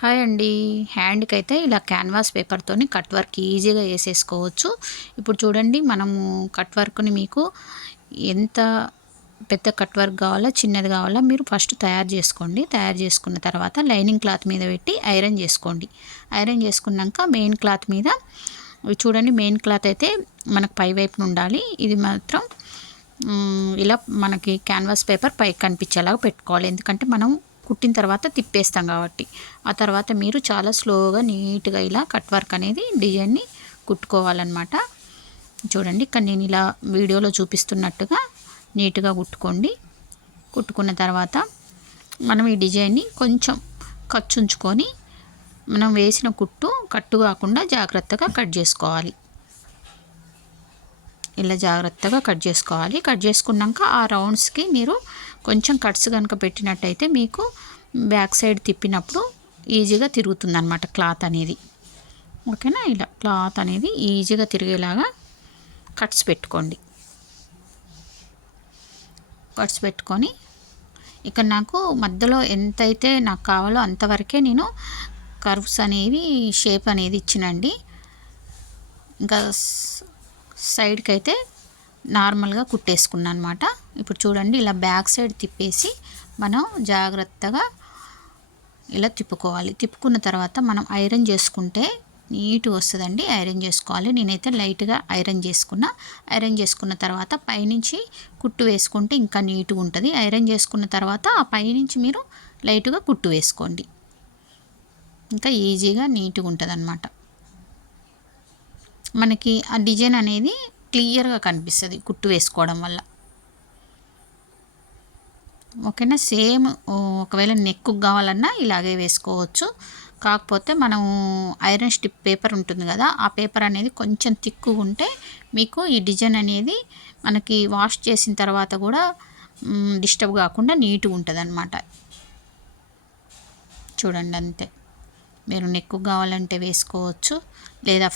Hi అండి. హ్యాండ్‌కైతే ఇలా canvas పేపర్‌తోని cut work ఈజీగా ఏసేసుకోవచ్చు. ఇప్పుడు చూడండి మనము కట్ వర్క్‌ని మీకు ఎంత పెద్ద కట్ వర్క్ కావాలా, చిన్నది కావాలా మీరు ఫస్ట్ తయారు చేసుకోండి. తయారు చేసుకున్న తర్వాత లైనింగ్ క్లాత్ మీద పెట్టి ఐరన్ చేసుకోండి. ఐరన్ చేసుకున్నాక మెయిన్ క్లాత్ మీద చూడండి మెయిన్ క్లాత్ అయితే మనకు పై వైపున ఉండాలి. ఇది మాత్రం ఇలా మనకి క్యాన్వాస్ పేపర్ పైకి కనిపించేలాగా పెట్టుకోవాలి. ఎందుకంటే మనం కుట్టిన తర్వాత తిప్పేస్తాం కాబట్టి. ఆ తర్వాత మీరు చాలా స్లోగా నీట్గా ఇలా కట్ వర్క్ అనేది డిజైన్ని కుట్టుకోవాలన్నమాట. చూడండి ఇక్కడ నేను ఇలా వీడియోలో చూపిస్తున్నట్టుగా నీట్గా కుట్టుకోండి. కుట్టుకున్న తర్వాత మనం ఈ డిజైన్ని కొంచెం ఖర్చు ఉంచుకొని మనం వేసిన కట్టు కాకుండా జాగ్రత్తగా కట్ చేసుకోవాలి. ఇలా జాగ్రత్తగా కట్ చేసుకోవాలి. కట్ చేసుకున్నాక ఆ రౌండ్స్కి మీరు కొంచెం కట్స్ కనుక పెట్టినట్టయితే మీకు బ్యాక్ సైడ్ తిప్పినప్పుడు ఈజీగా తిరుగుతుందన్నమాట క్లాత్ అనేది. ఓకేనా? ఇలా క్లాత్ అనేది ఈజీగా తిరిగేలాగా కట్స్ పెట్టుకోండి. కట్స్ పెట్టుకొని ఇక్కడ నాకు మధ్యలో ఎంతైతే నాకు కావాలో అంతవరకే నేను కర్వ్స్ అనేవి షేప్ అనేది ఇచ్చినండి. ఇంకా సైడ్కి అయితే నార్మల్గా కుట్టేసుకున్నాను అనమాట. ఇప్పుడు చూడండి ఇలా బ్యాక్ సైడ్ తిప్పేసి మనం జాగ్రత్తగా ఇలా తిప్పుకోవాలి. తిప్పుకున్న తర్వాత మనం ఐరన్ చేసుకుంటే నీట్గా వస్తుందండి. ఐరన్ చేసుకోవాలి. నేనైతే లైట్గా ఐరన్ చేసుకున్నా. ఐరన్ చేసుకున్న తర్వాత పైనుంచి కుట్టు వేసుకుంటే ఇంకా నీట్గా ఉంటుంది. ఐరన్ చేసుకున్న తర్వాత ఆ పైనుంచి మీరు లైట్గా కుట్టు వేసుకోండి. ఇంకా ఈజీగా నీట్గా ఉంటుంది అన్నమాట. మనకి ఆ డిజైన్ అనేది క్లియర్గా కనిపిస్తుంది కుట్టు వేసుకోవడం వల్ల. ఓకేనా? సేమ్ ఒకవేళ నెక్కు కావాలన్నా ఇలాగే వేసుకోవచ్చు. కాకపోతే మనం ఐరన్ స్టిప్ పేపర్ ఉంటుంది కదా, ఆ పేపర్ అనేది కొంచెం తిక్కుగా ఉంటే మీకు ఈ డిజైన్ అనేది మనకి వాష్ చేసిన తర్వాత కూడా డిస్టర్బ్ కాకుండా నీట్గా ఉంటుంది అన్నమాట. చూడండి అంతే. మీరు నెక్కు కావాలంటే వేసుకోవచ్చు, లేదా